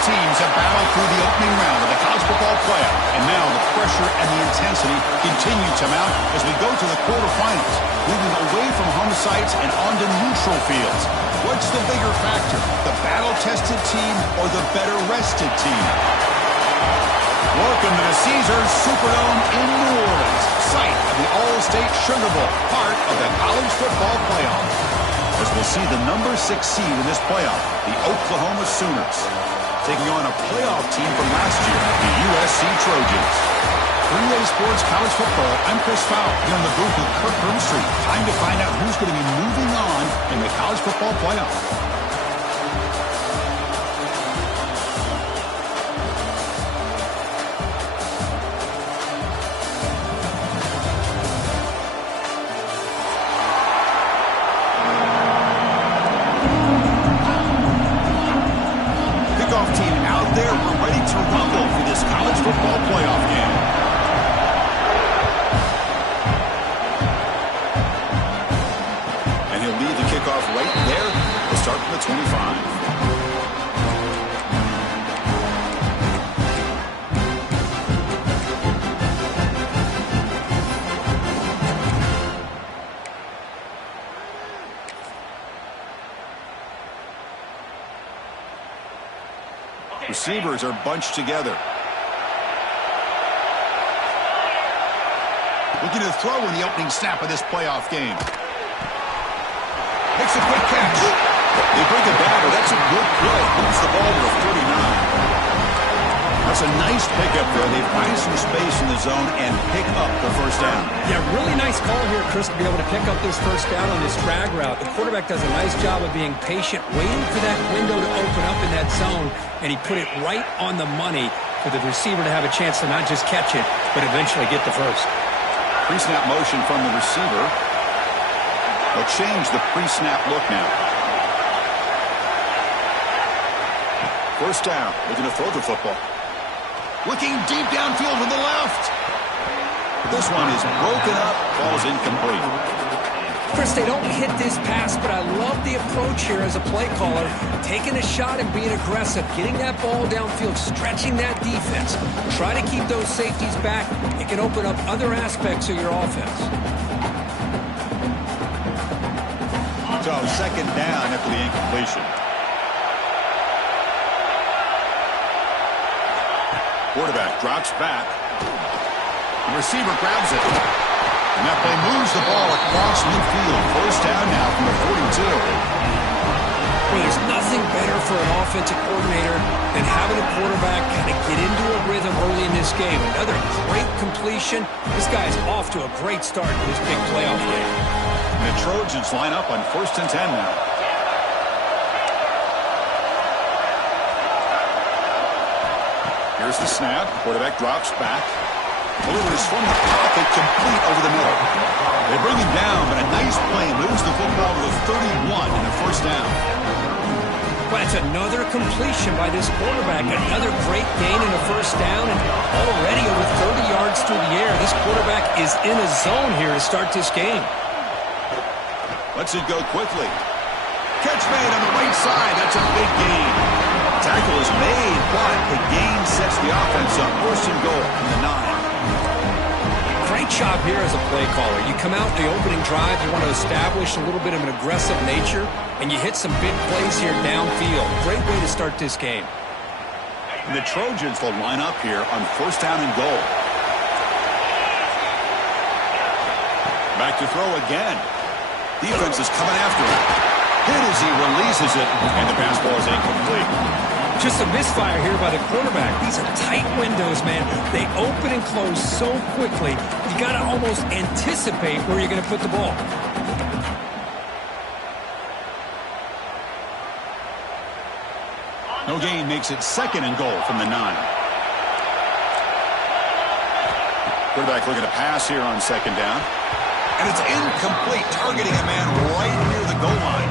teams have battled through the opening round of the college football playoff, and now the pressure and the intensity continue to mount as we go to the quarterfinals, moving away from home sites and onto neutral fields. What's the bigger factor, the battle-tested team or the better-rested team? Welcome to the Caesars Superdome in New Orleans, site of the All-State Sugar Bowl, part of the college football playoff. As we'll see the number 6 seed in this playoff, the Oklahoma Sooners, taking on a playoff team from last year, the USC Trojans. 3A Sports College Football, I'm Chris Fowler, here in the booth with Kirk Broomstreet. Time to find out who's going to be moving on in the college football playoff. Team out there, we're ready to rumble for this college football playoff game. And he'll lead the kickoff right there. We'll start from the 25. Receivers are bunched together. Looking to throw in the opening snap of this playoff game. Makes a quick catch. They bring it down, but that's a good play. Moves the ball to the 39. That's a nice pickup there. They find some space in the zone and pick up the first down. Yeah, really nice call here, Chris, to be able to pick up this first down on this drag route. The quarterback does a nice job of being patient, waiting for that window to open up in that zone, and he put it right on the money for the receiver to have a chance to not just catch it, but eventually get the first. Pre-snap motion from the receiver. They'll change the pre-snap look now. First down, looking to throw the football. Looking deep downfield to the left. This one is broken up, falls incomplete. Chris, they don't hit this pass, but I love the approach here as a play caller. Taking a shot and being aggressive, getting that ball downfield, stretching that defense. Try to keep those safeties back. It can open up other aspects of your offense. So second down after the incompletion. Quarterback drops back. The receiver grabs it. And that play moves the ball across midfield. First down now from the 42. Well, there's nothing better for an offensive coordinator than having a quarterback kind of get into a rhythm early in this game. Another great completion. This guy's off to a great start in this big playoff game. And the Trojans line up on 1st and 10 now. Here's the snap. Quarterback drops back. Delivers from the pocket, complete over the middle. They bring him down, but a nice play moves the football to the 31 and a first down. Well, it's another completion by this quarterback. Another great gain in a first down, and already over 30 yards through the air. This quarterback is in a zone here to start this game. Lets it go quickly. Catch made on the right side. That's a big gain. Tackle is made, but the gain sets the offense up. First and goal from the 9. Great job here as a play caller. You come out in the opening drive, you want to establish a little bit of an aggressive nature, and you hit some big plays here downfield. Great way to start this game. And the Trojans will line up here on first down and goal. Back to throw again. Defense is coming after him. Hit as he releases it, and the pass ball is incomplete. Just a misfire here by the quarterback. These are tight windows, man. They open and close so quickly. You got to almost anticipate where you're going to put the ball. No gain makes it second and goal from the 9. Quarterback looking to pass here on second down. And it's incomplete, targeting a man right near the goal line.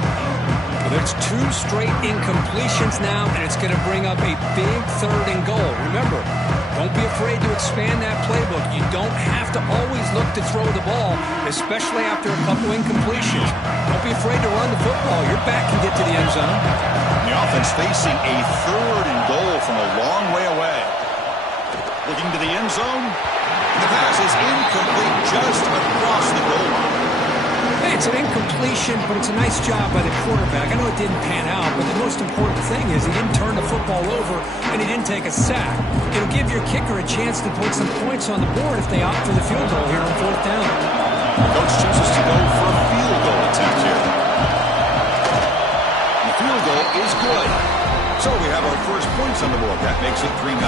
Well, there's 2 straight incompletions now, and it's going to bring up a big 3rd and goal. Remember, Don't be afraid to expand that playbook. You don't have to always look to throw the ball, especially after a couple incompletions. Don't be afraid to run the football. Your back can get to the end zone. The offense facing a 3rd and goal from a long way away. Looking to the end zone. The pass is incomplete just across the goal line. Hey, it's an incompletion, but it's a nice job by the quarterback. I know it didn't pan out, but the most important thing is he didn't turn the football over and he didn't take a sack. It'll give your kicker a chance to put some points on the board if they opt for the field goal here on 4th down. The coach chooses to go for a field goal attempt here. The field goal is good. So we have our first points on the board. That makes it 3-0.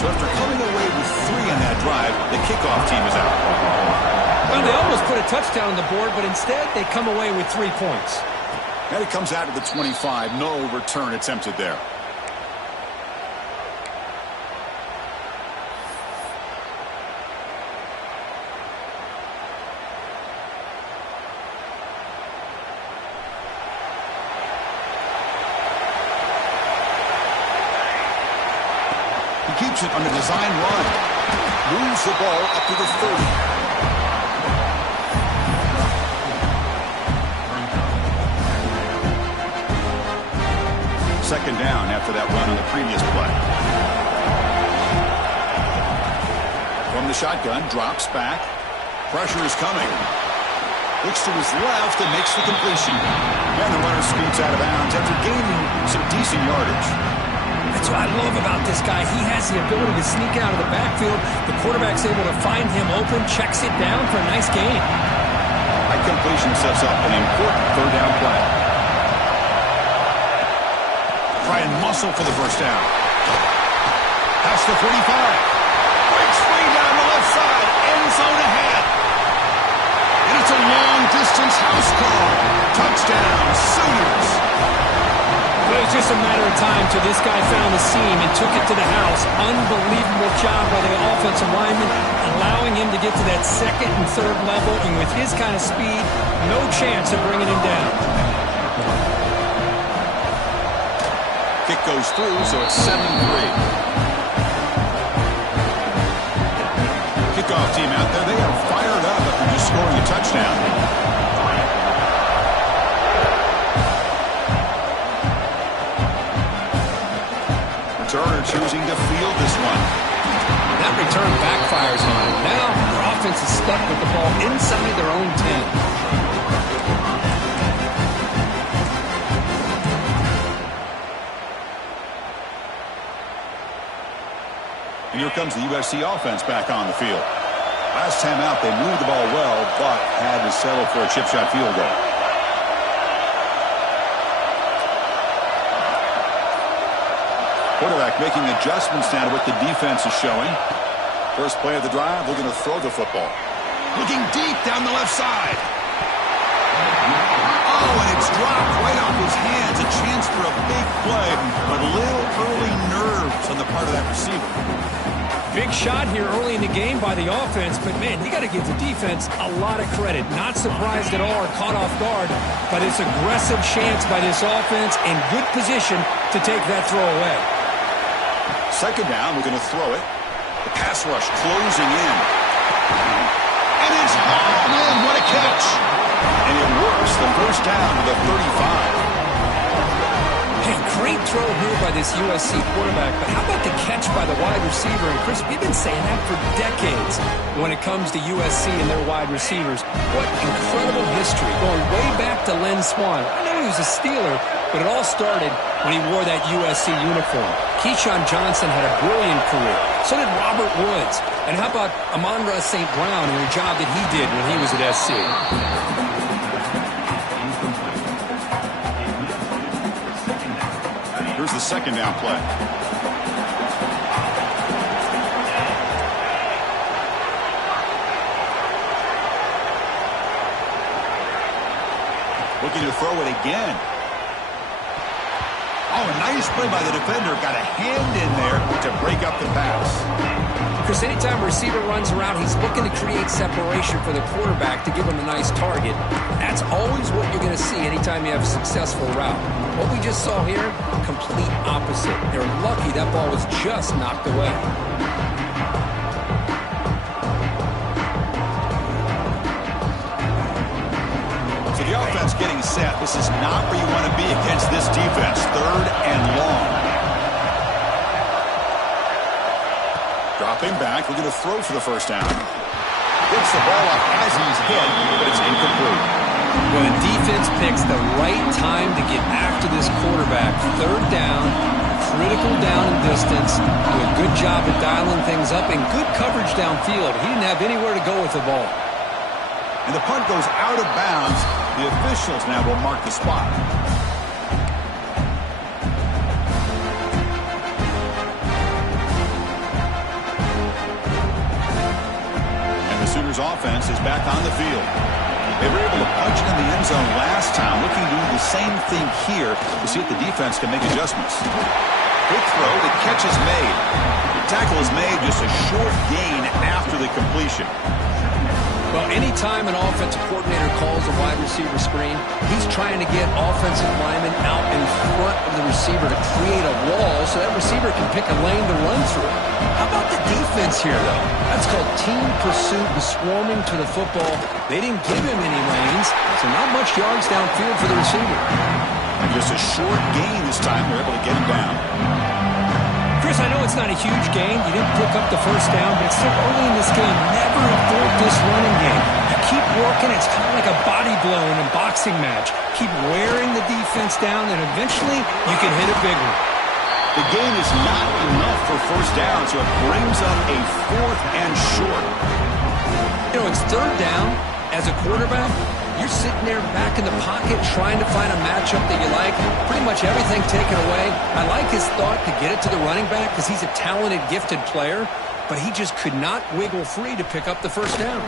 So after coming away with 3 on that drive, the kickoff team is out. Well, they almost put a touchdown on the board, but instead they come away with 3 points. And it comes out to the 25. No return attempted there. He keeps it on the design run. Moves the ball up to the 30. Second down after that run on the previous play. From the shotgun, drops back. Pressure is coming. Looks to his left and makes the completion. And the runner scoots out of bounds after gaining some decent yardage. That's what I love about this guy. He has the ability to sneak out of the backfield. The quarterback's able to find him open, checks it down for a nice gain. That completion sets up an important 3rd down play. Try and muscle for the first down. Past the 45. Breaks free down the left side. End zone ahead. And it's a long-distance house call. Touchdown, Sooners. Well, it was just a matter of time till this guy found the seam and took it to the house. Unbelievable job by the offensive lineman, allowing him to get to that 2nd and 3rd level. And with his kind of speed, no chance of bringing him down. Kick goes through, so it's 7-3. Kickoff team out there, they are fired up after just scoring a touchdown. Returner choosing to field this one. That return backfires on him. Now their offense is stuck with the ball inside their own 10. And here comes the USC offense back on the field. Last time out, they moved the ball well, but had to settle for a chip shot field goal. Quarterback making adjustments now to what the defense is showing. First play of the drive, we're going to throw the football. Looking deep down the left side. Oh, and it's dropped right off his hands. A chance for a big play, but a little early nerves on the part of that receiver. Big shot here early in the game by the offense, but, man, you got to give the defense a lot of credit. Not surprised at all or caught off guard by this aggressive chance by this offense in good position to take that throw away. Second down, we're going to throw it. The pass rush closing in. And it's hauled in. What a catch. And it works. The first down to the 35. Hey, great throw here by this USC quarterback, but how about the catch by the wide receiver? And, Chris, we've been saying that for decades when it comes to USC and their wide receivers. What incredible history, going way back to Len Swan. I know he was a Steeler, but it all started when he wore that USC uniform. Keyshawn Johnson had a brilliant career. So did Robert Woods. And how about Amon-Ra St. Brown and the job that he did when he was at SC? Here's the second down play. Looking to throw it again. Oh, a nice play by the defender. Got a hand in there to break up the pass. Chris, anytime a receiver runs around, he's looking to create separation for the quarterback to give him a nice target. That's always what you're going to see anytime you have a successful route. What we just saw here, complete opposite. They're lucky that ball was just knocked away. The offense getting set. This is not where you want to be against this defense. 3rd and long. Dropping back, looking to throw for the first down. Gets the ball up as he's hit, but it's incomplete. Well, the defense picks the right time to get after this quarterback. 3rd down, critical down and distance. Do a good job of dialing things up and good coverage downfield. He didn't have anywhere to go with the ball. And the punt goes out of bounds. The officials now will mark the spot. And the Sooners offense is back on the field. They were able to punch it in the end zone last time, looking to do the same thing here to see if the defense can make adjustments. Quick throw, the catch is made. The tackle is made, just a short gain after the completion. Well, anytime an offensive coordinator calls a wide receiver screen, he's trying to get offensive linemen out in front of the receiver to create a wall so that receiver can pick a lane to run through. How about the defense here, though? That's called team pursuit and swarming to the football. They didn't give him any lanes, so not much yards downfield for the receiver. And just a short gain this time. They're able to get him down. Chris, I know it's not a huge gain. You didn't pick up the first down, but it's still early in this game. Never abort this running game. You keep working. It's kind of like a body blow in a boxing match. Keep wearing the defense down, and eventually you can hit a big one. The gain is not enough for first down, so it brings up a 4th and short. You know, it's 3rd down. As a quarterback, you're sitting there back in the pocket trying to find a matchup that you like. Pretty much everything taken away. I like his thought to get it to the running back because he's a talented, gifted player, but he just could not wiggle free to pick up the first down.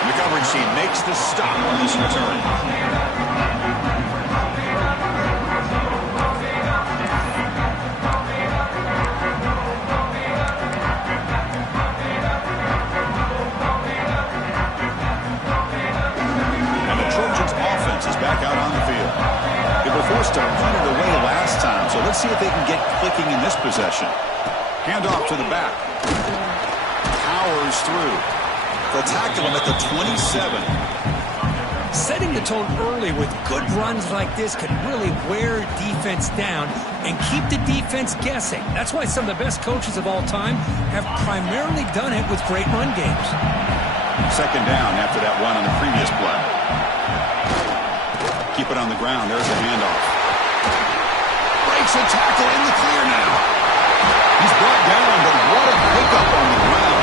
And the coverage team makes the stop on this return. Back out on the field. They were forced to punt it away last time, so let's see if they can get clicking in this possession. Handoff to the back. Powers through. They'll tackle him at the 27. Setting the tone early with good runs like this can really wear defense down and keep the defense guessing. That's why some of the best coaches of all time have primarily done it with great run games. 2nd down after that run on the previous play. Keep it on the ground. There's the handoff. Breaks a tackle in the clear now. He's brought down, but what a pickup on the ground.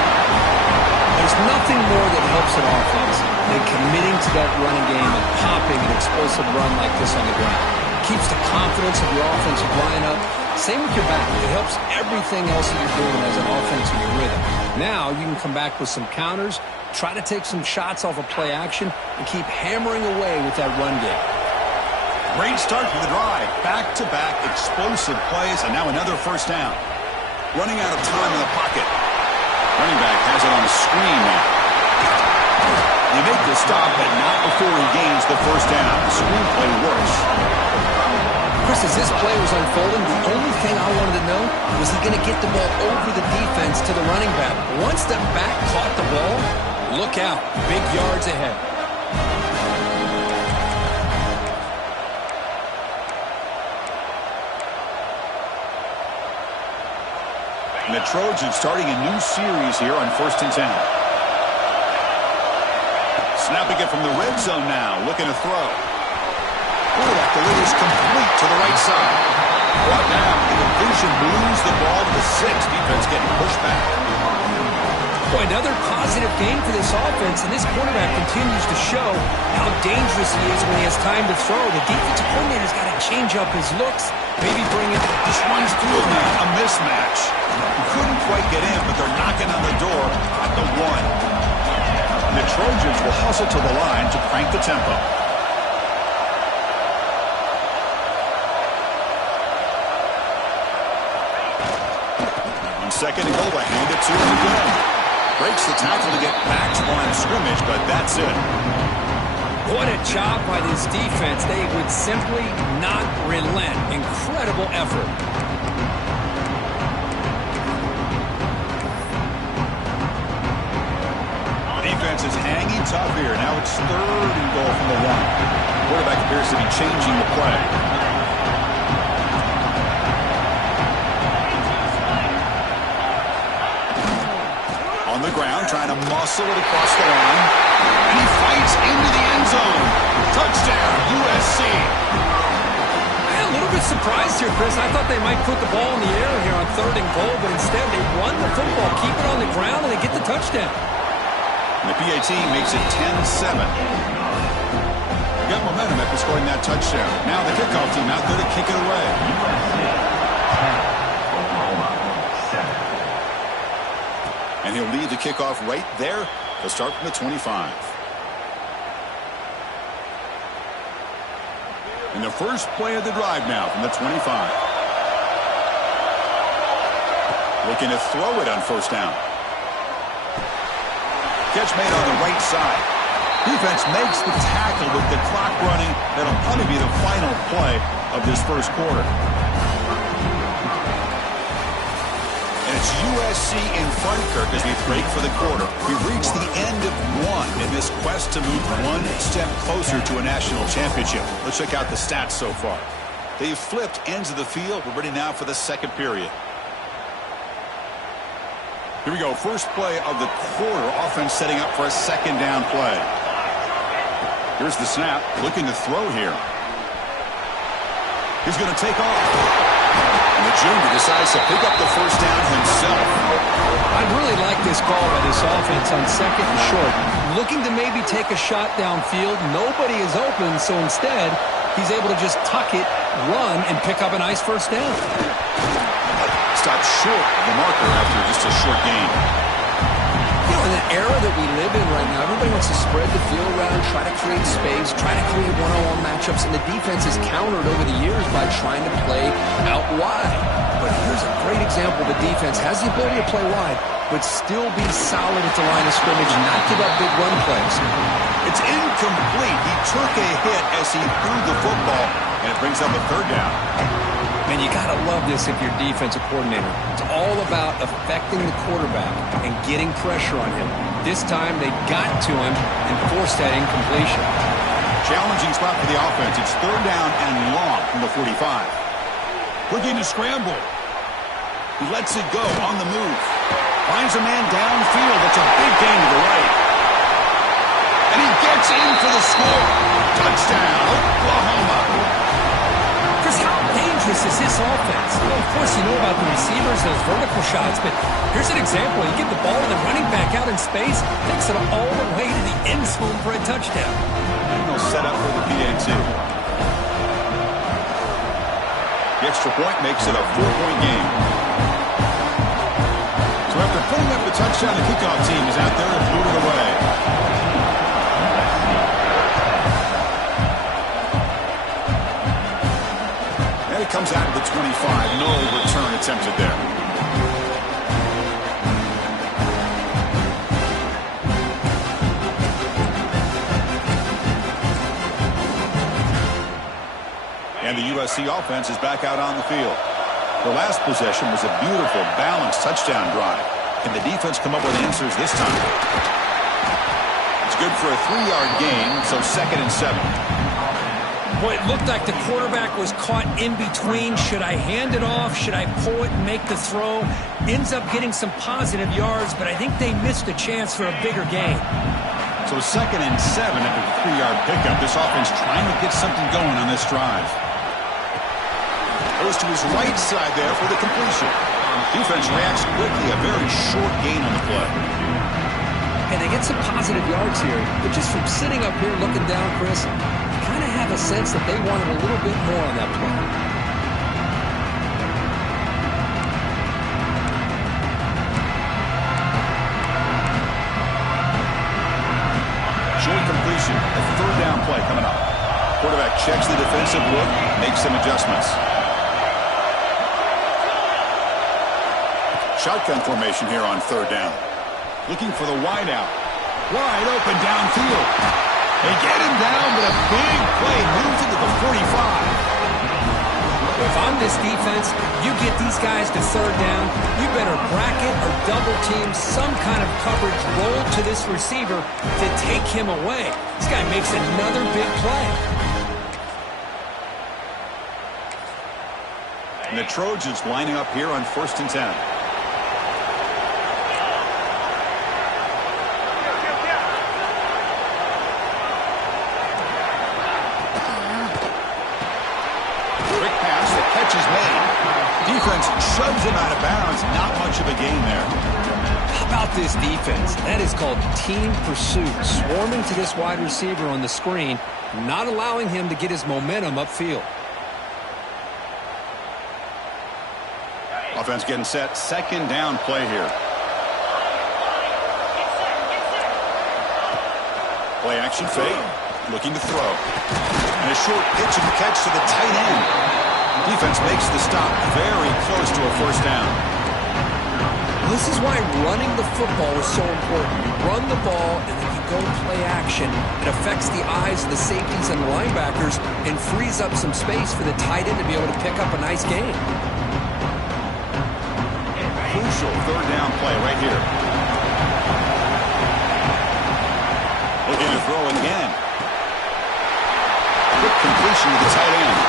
There's nothing more that helps an offense than committing to that running game and popping an explosive run like this on the ground. Keeps the confidence of your offensive line up. Same with your back. It helps everything else that you're doing as an offense in your rhythm. Now you can come back with some counters, try to take some shots off of play action, and keep hammering away with that run game. Great start to the drive. Back-to-back explosive plays, and now another first down. Running out of time in the pocket. Running back has it on the screen now. They make the stop, but not before he gains the first down. The screen play works. Chris, as this play was unfolding, the only thing I wanted to know was he going to get the ball over the defense to the running back. Once the back caught the ball, look out. Big yards ahead. And the Trojans starting a new series here on 1st and 10. Snapping it from the red zone now, looking to throw. Quarterback delivers complete to the right side. Brought down, the completion moves the ball to the 6. Defense getting pushed back. Boy, another positive game for this offense, and this quarterback continues to show how dangerous he is when he has time to throw. The defensive coordinator's got to change up his looks, maybe bring it, just runs through him. A mismatch. Couldn't quite get in, but they're knocking on the door at the 1. And the Trojans will hustle to the line to crank the tempo. On 2nd and goal, they hand it to him again. Breaks the tackle to get back to the line of scrimmage, but that's it. What a job by this defense. They would simply not relent. Incredible effort. Defense is hanging tough here. Now Now it's 3rd and goal from the 1. Quarterback appears to be changing the play. On the ground, trying to muscle it across the line. And he fights into the end zone. Touchdown, USC. I'm a little bit surprised here, Chris. I thought they might put the ball in the air here on 3rd and goal, but instead they run the football, keep it on the ground, and they get the touchdown. And the PAT makes it 10-7. They got momentum after scoring that touchdown. Now the kickoff team out there to kick it away. And he'll lead the kickoff right there. They'll start from the 25. And the first play of the drive now from the 25. Looking to throw it on 1st down. Catch made on the right side. Defense makes the tackle with the clock running. That'll probably be the final play of this first quarter. And it's USC in front, Kirk, as we break for the quarter. We've reached the end of 1 in this quest to move 1 step closer to a national championship. Let's check out the stats so far. They've flipped ends of the field. We're ready now for the second period. Here we go. First play of the quarter. Offense setting up for a 2nd down play. Here's the snap. Looking to throw here. He's going to take off. And the junior decides to pick up the 1st down himself. I really like this call by this offense on 2nd and short. Looking to maybe take a shot downfield. Nobody is open, so instead, he's able to just tuck it, run, and pick up a nice 1st down. Stopped short of the marker after just a short gain. You know, in the era that we live in right now, everybody wants to spread the field around, try to create space, try to create one-on-one matchups, and the defense has countered over the years by trying to play out wide. But here's a great example. The defense has the ability to play wide, but still be solid at the line of scrimmage and not give up big run plays. It's incomplete. He took a hit as he threw the football, and it brings up a 3rd down. Man, you got to love this if you're defensive coordinator. It's all about affecting the quarterback and getting pressure on him. This time, they got to him and forced that incompletion. Challenging spot for the offense. It's 3rd down and long from the 45. Looking to scramble. He lets it go on the move. Finds a man downfield. That's a big gain to the right. And he gets in for the score. Touchdown, Oklahoma. Chris, how dangerous is this offense? Well, of course, you know about the receivers, those vertical shots, but here's an example. You give the ball to the running back out in space, takes it all the way to the end zone for a touchdown. And they'll set up for the PAT. The extra point makes it a 4-point game. So after putting up the touchdown, the kickoff team is out there to boot it away. And it comes out of the 25. No return attempted there. And the USC offense is back out on the field. The last possession was a beautiful, balanced touchdown drive. Can the defense come up with answers this time? It's good for a 3-yard gain, so 2nd and 7. Boy, it looked like the quarterback was caught in between. Should I hand it off? Should I pull it and make the throw? Ends up getting some positive yards, but I think they missed a chance for a bigger gain. So 2nd and 7 after the 3-yard pickup. This offense trying to get something going on this drive. Goes to his right side there for the completion. Defense reacts quickly. A very short gain on the play. And they get some positive yards here. But just from sitting up here looking down, Chris, I kind of have a sense that they wanted a little bit more on that play. Short completion. A 3rd down play coming up. Quarterback checks the defensive look, makes some adjustments. Shotgun formation here on 3rd down. Looking for the wide out. Wide open downfield. They get him down, but a big play moves into the 45. If I'm this defense, you get these guys to third down, you better bracket or double team some kind of coverage roll to this receiver to take him away. This guy makes another big play. And the Trojans lining up here on 1st and 10. Quick pass, the catch is made. Defense shoves him out of bounds. Not much of a gain there. How about this defense? That is called team pursuit. Swarming to this wide receiver on the screen, not allowing him to get his momentum upfield. Offense getting set. 2nd down play here. Play action fake. Looking to throw. And a short pitch and catch to the tight end. Defense makes the stop very close to a 1st down. This is why running the football is so important. You run the ball and then you go play action. It affects the eyes of the safeties and the linebackers and frees up some space for the tight end to be able to pick up a nice gain. Crucial 3rd down play right here. Looking to throw again. Quick completion to the tight end.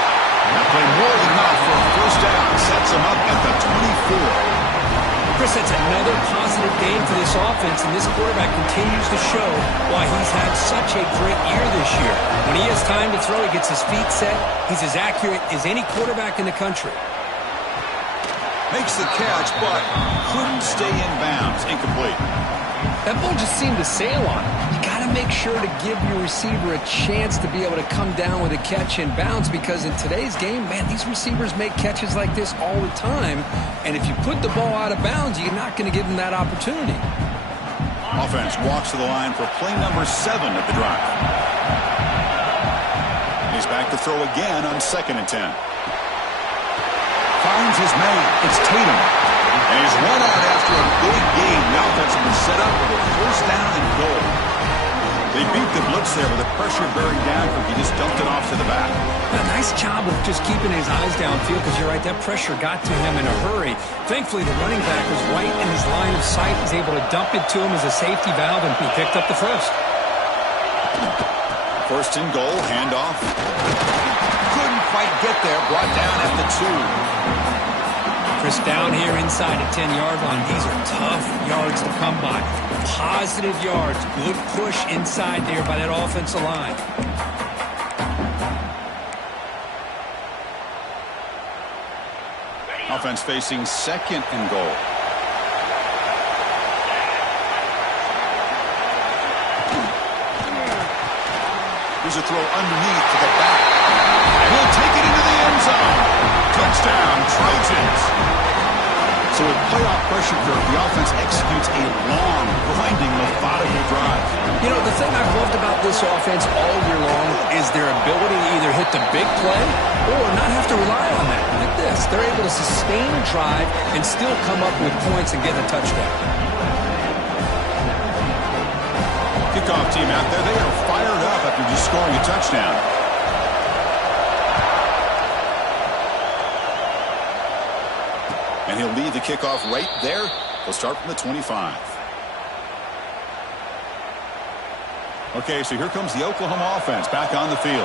That play more than enough for a 1st down. Sets him up at the 24. Chris, that's another positive game for this offense, and this quarterback continues to show why he's had such a great year this year. When he has time to throw, he gets his feet set. He's as accurate as any quarterback in the country. Makes the catch, but couldn't stay in bounds. Incomplete. That ball just seemed to sail on him. You got to make sure to give your receiver a chance to be able to come down with a catch in bounds, because in today's game, man, these receivers make catches like this all the time. And if you put the ball out of bounds, you're not going to give them that opportunity. Offense walks to the line for play number 7 of the drive. He's back to throw again on 2nd and 10. Finds his man. It's Tatum. And he's run out after a big gain. The offense has been set up with a 1st down and goal. They beat the blitz there with the pressure bearing down. He just dumped it off to the back. A nice job of just keeping his eyes downfield, because you're right, that pressure got to him in a hurry. Thankfully, the running back was right in his line of sight. He was able to dump it to him as a safety valve, and he picked up the 1st. 1st and goal, handoff. Couldn't quite get there. Brought down at the 2. Chris, down here inside the 10-yard line, these are tough yards to come by. Positive yards. Good push inside there by that offensive line. Offense facing 2nd and goal. Here's a throw underneath to the back. And he'll take it into the end zone. Touchdown, Trojans. So with playoff pressure curve, the offense executes a long, grinding, methodical drive. You know, the thing I've loved about this offense all year long is their ability to either hit the big play or not have to rely on that. Like this, they're able to sustain a drive and still come up with points and get a touchdown. Kickoff team out there, they are fired up after just scoring a touchdown. And he'll lead the kickoff right there. He'll start from the 25. Okay, so here comes the Oklahoma offense back on the field.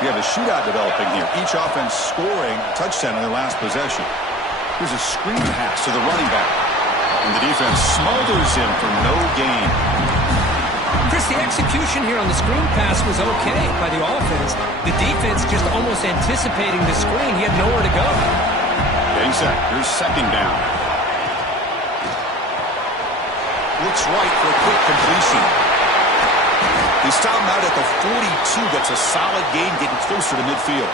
We have a shootout developing here. Each offense scoring a touchdown in their last possession. Here's a screen pass to the running back. And the defense smothers him for no gain. Chris, the execution here on the screen pass was okay by the offense. The defense just almost anticipating the screen. He had nowhere to go. Getting set. Here's 2nd down. Looks right for a quick completion. He stopped him out at the 42. That's a solid gain, getting closer to midfield.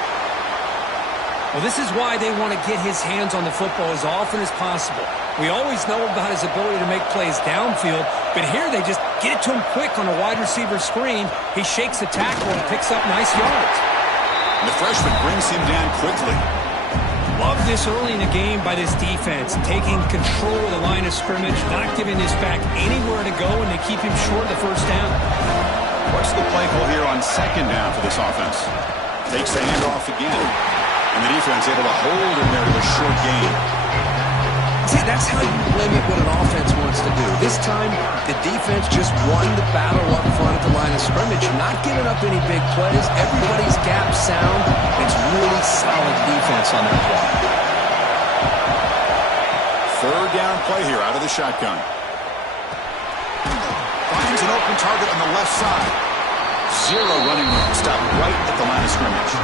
Well, this is why they want to get his hands on the football as often as possible. We always know about his ability to make plays downfield, but here they just get it to him quick on a wide receiver screen. He shakes the tackle and picks up nice yards. And the freshman brings him down quickly. Love this early in the game by this defense, taking control of the line of scrimmage, not giving this back anywhere to go, and they keep him short of the 1st down. What's the play call here on 2nd down for this offense? Takes the handoff again. And the defense able to hold him there to a short gain. See, that's how you limit what an offense wants to do. This time, the defense just won the battle up front at the line of scrimmage, not giving up any big plays. Everybody's gap sound. It's really solid defense on that play. Third down play here out of the shotgun. Finds an open target on the left side. Zero running room. Stop right at the line of scrimmage.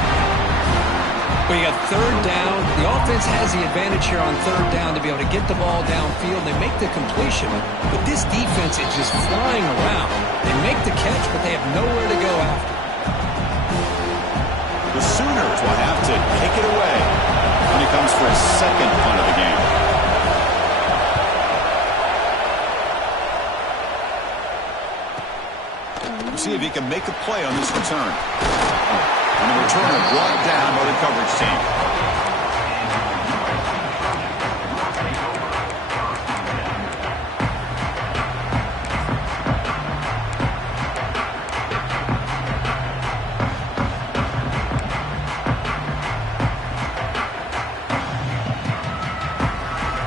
Well, you got third down. The offense has the advantage here on third down to be able to get the ball downfield. They make the completion, but this defense is just flying around. They make the catch, but they have nowhere to go after. The Sooners will have to take it away when it comes for a second punt of the game. We'll see if he can make a play on this return. And the returner brought down by the coverage team.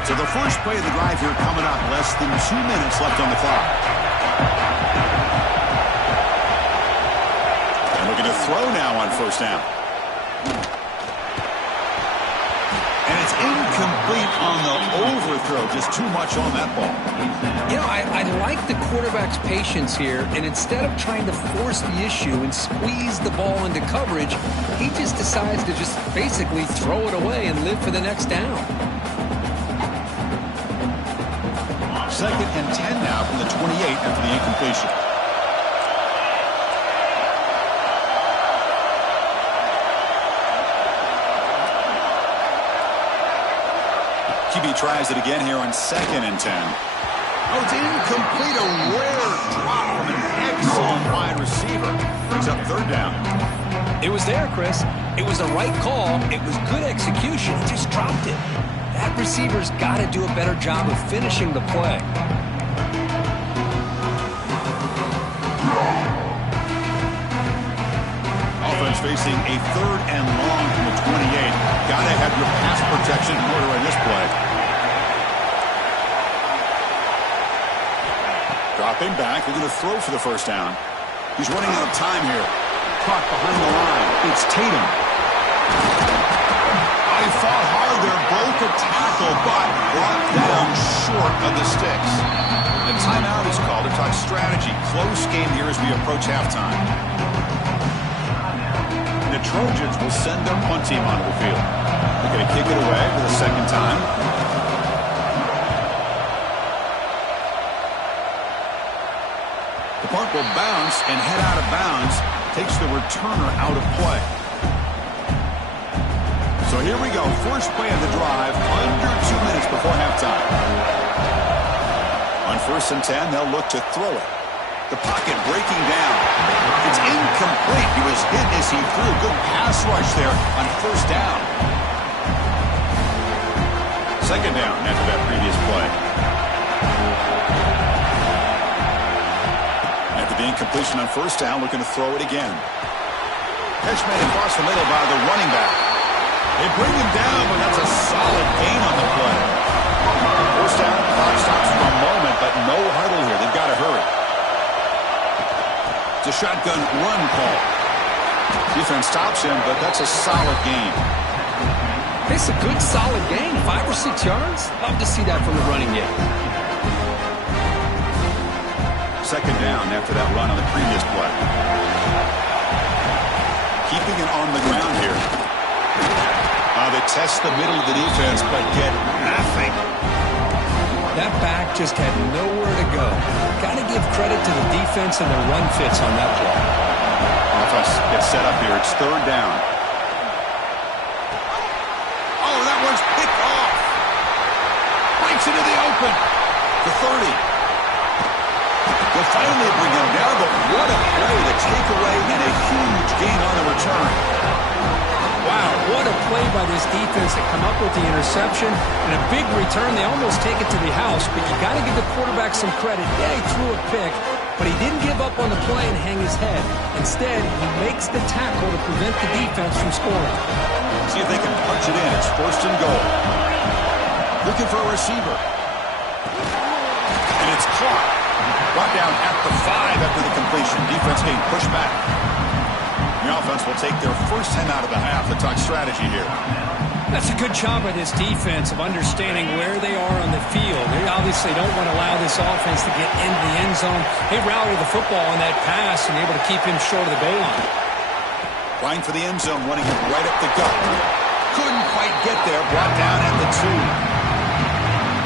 So the first play of the drive here coming up. Less than 2 minutes left on the clock. Looking to throw now on first down. And it's incomplete on the overthrow. Just too much on that ball. You know, I like the quarterback's patience here, and instead of trying to force the issue and squeeze the ball into coverage, he just decides to just basically throw it away and live for the next down. Second and 10 now from the 28 after the incompletion. QB tries it again here on second and 10. Oh, it's incomplete. A rare drop from an excellent wide receiver. Brings up third down. It was there, Chris. It was the right call. It was good execution. He just dropped it. That receiver's got to do a better job of finishing the play. Offense facing a third and long from the 28. Got to have your pass protection in order in this play. Dropping back, looking to throw for the first down. He's running out of time here. Caught behind the line. It's Tatum. He fought hard there, broke a tackle, but brought down short of the sticks. The timeout is called to talk strategy. Close game here as we approach halftime. The Trojans will send their punt team onto the field. They're going to kick it away for the second time. The punt will bounce and head out of bounds. Takes the returner out of play. So here we go. First play of the drive. Under 2 minutes before halftime. On first and 10, they'll look to throw it. The pocket breaking down. It's incomplete. He was hit as he threw. Good pass rush there on first down. Second down after that previous play. After the incompletion on first down, looking to throw it again. Catch made across the middle by the running back. They bring him down, but that's a solid gain on the play. First down, clock stops for a moment, but no huddle here. They've got to hurry. It's a shotgun run call. Defense stops him, but that's a solid gain. It's a good, solid gain. 5 or 6 yards. Love to see that from the running game. Second down after that run on the previous play. Keeping it on the ground here. They test the middle of the defense, but get nothing. That back just had nowhere to go. Got to give credit to the defense and the run fits on that play. Offense gets set up here. It's third down. Oh, that one's picked off. Breaks into the open. The 30. They'll finally bring him down, but what a play. The takeaway and a huge gain on the return. Wow, what a play by this defense to come up with the interception and a big return. They almost take it to the house, but you got to give the quarterback some credit. Yeah, he threw a pick, but he didn't give up on the play and hang his head. Instead, he makes the tackle to prevent the defense from scoring. See if they can punch it in. It's 1st and goal. Looking for a receiver. And it's caught. Brought down at the 5 after the completion. Defense being pushed back. The offense will take their first time out of the half. Let's talk strategy here. That's a good job by this defense of understanding where they are on the field. They obviously don't want to allow this offense to get into the end zone. They rallied the football on that pass and able to keep him short of the goal line. Trying for the end zone, running him right up the gut. Couldn't quite get there. Brought down at the 2.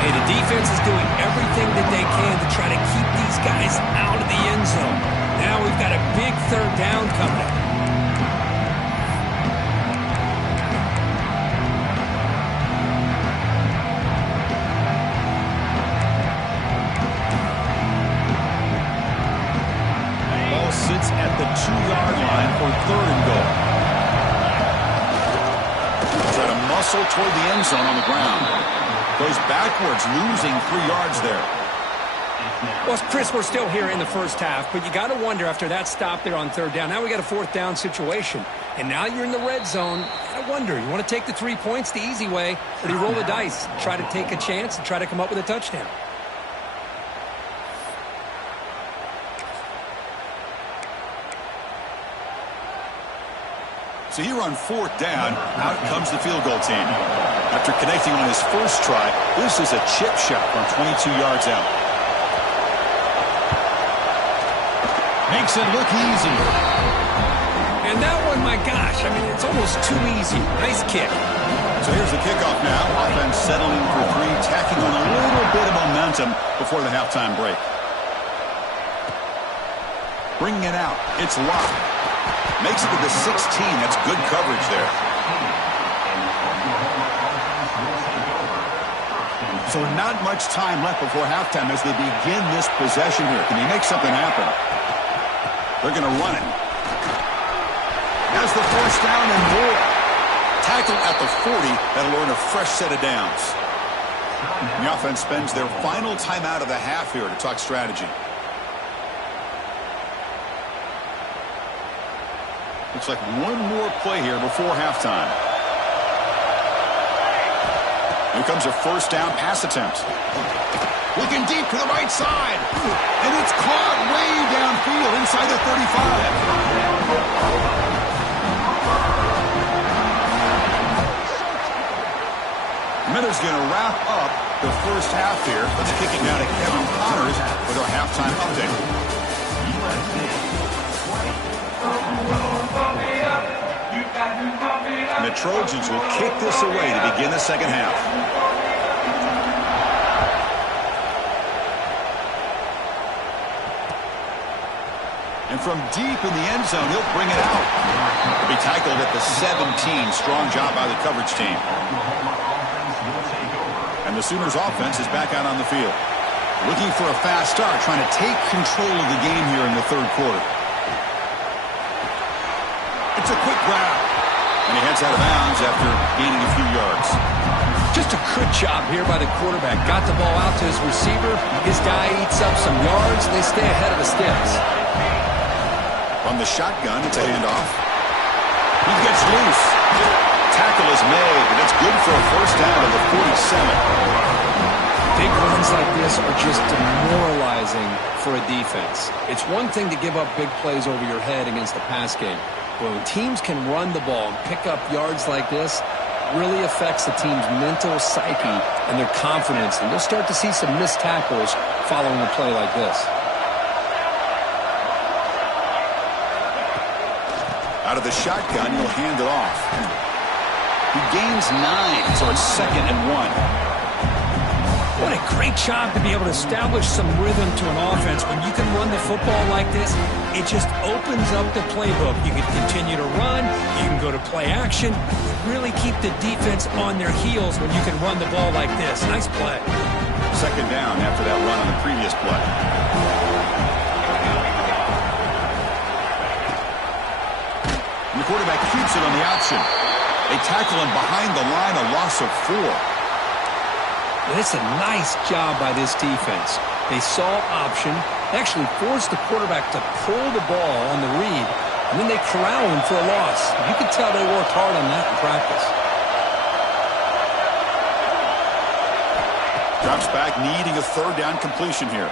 Hey, the defense is doing everything that they can to try to keep these guys out of the end zone. Now we've got a big 3rd down coming. Ball sits at the 2-yard line for 3rd and goal. Try to muscle toward the end zone on the ground. Goes backwards, losing 3 yards there. Well, Chris, we're still here in the first half, but you got to wonder after that stop there on 3rd down. Now we got a 4th down situation, and now you're in the red zone. You got to wonder, you want to take the 3 points the easy way, or do you roll the dice, try to take a chance and try to come up with a touchdown? So here on 4th down, out comes the field goal team. After connecting on his first try, this is a chip shot from 22 yards out. Makes it look easy. And that one, my gosh, I mean, it's almost too easy. Nice kick. So here's the kickoff now. Offense settling for 3, tacking on a little bit of momentum before the halftime break. Bringing it out. It's locked. Makes it to the 16. That's good coverage there. So not much time left before halftime as they begin this possession here. Can he make something happen? They're going to run it. Has the 1st down and more. Tackle at the 40. That'll earn a fresh set of downs. The offense spends their final timeout of the half here to talk strategy. Looks like one more play here before halftime. Here comes a 1st down pass attempt. Looking deep to the right side. And it's caught way downfield inside the 35. Miller's going to wrap up the first half here. Let's kick it now to Kevin Connors with our halftime update. And the Trojans will kick this away to begin the second half. And from deep in the end zone, he'll bring it out. He'll be tackled at the 17. Strong job by the coverage team. And the Sooners offense is back out on the field. Looking for a fast start, trying to take control of the game here in the 3rd quarter. It's a quick grab. And he heads out of bounds after gaining a few yards. Just a good job here by the quarterback. Got the ball out to his receiver. His guy eats up some yards. They stay ahead of the sticks. From the shotgun, it's a handoff. He gets loose. Tackle is made, and it's good for a 1st down at the 47. Big runs like this are just demoralizing for a defense. It's one thing to give up big plays over your head against the pass game. But when teams can run the ball and pick up yards like this, it really affects the team's mental psyche and their confidence. And you'll start to see some missed tackles following a play like this. Out of the shotgun, he'll hand it off. He gains 9, so it's 2nd and 1. What a great job to be able to establish some rhythm to an offense. When you can run the football like this, it just opens up the playbook. You can continue to run. You can go to play action. Really keep the defense on their heels when you can run the ball like this. Nice play. 2nd down after that run on the previous play. And the quarterback keeps it on the option. They tackle him behind the line, a loss of 4. It's a nice job by this defense. They saw option, actually forced the quarterback to pull the ball on the read, and then they corral him for a loss. You can tell they worked hard on that in practice. Drops back, needing a third down completion here.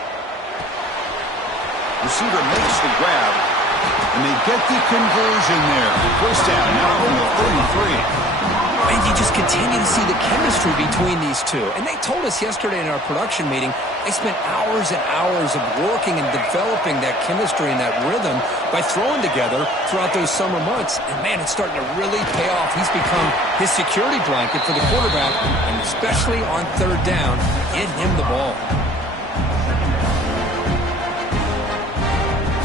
Receiver makes the grab, and they get the conversion there. First down, now from the 33. And you just continue to see the chemistry between these two. And they told us yesterday in our production meeting, they spent hours and hours of working and developing that chemistry and that rhythm by throwing together throughout those summer months. And, man, it's starting to really pay off. He's become his security blanket for the quarterback, and especially on third down, get him the ball.